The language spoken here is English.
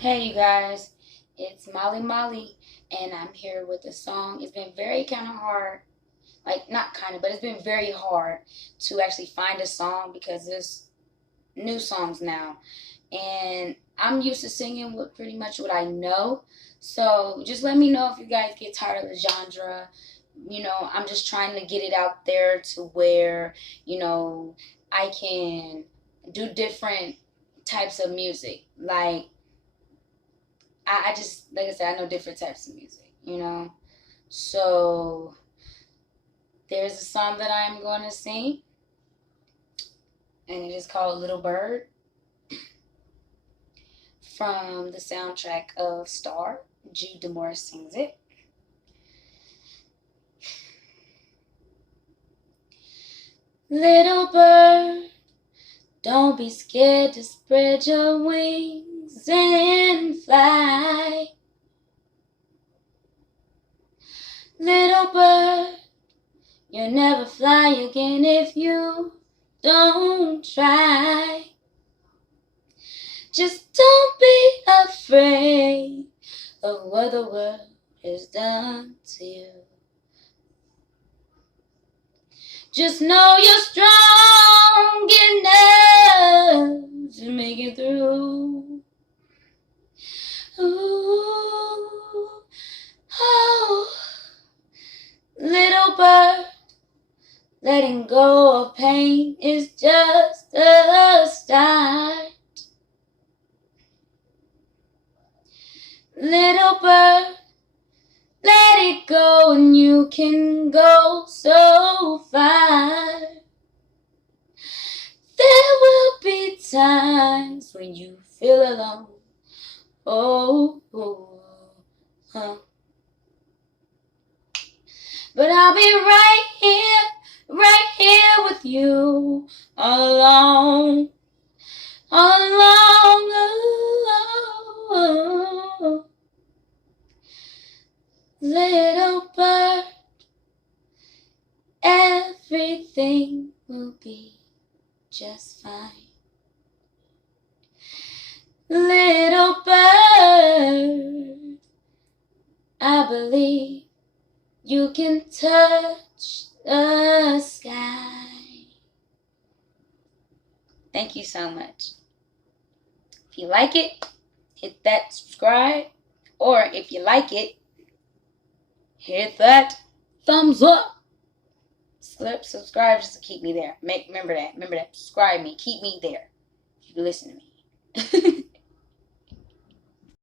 Hey you guys, it's Molly, and I'm here with a song. It's been very kind of hard, like not kind of, but it's been very hard to actually find a song because there's new songs now, and I'm used to singing with pretty much what I know. So just let me know if you guys get tired of the genre. I'm just trying to get it out there to where I can do different types of music, like I just, like I said, I know different types of music. So there's a song that I'm going to sing, and it is called Little Bird from the soundtrack of Star. Jude Demore sings it. Little bird, don't be scared to spread your wings and fly. Little bird, you'll never fly again if you don't try. Just don't be afraid of what the world has done to you. Just know you're strong enough to make it through. Ooh, oh, little bird, letting go of pain is just a start. Little bird, let it go and you can go so far. There will be times when you feel alone. Oh, oh, oh. But I'll be right here with you all along, all along. Oh, oh, oh. Little bird, everything will be just fine. Little bird, I believe you can touch the sky. Thank you so much. If you like it, hit that subscribe. Or if you like it, hit that thumbs up. Subscribe just to keep me there. Remember that. Subscribe me. Keep me there. You can listen to me.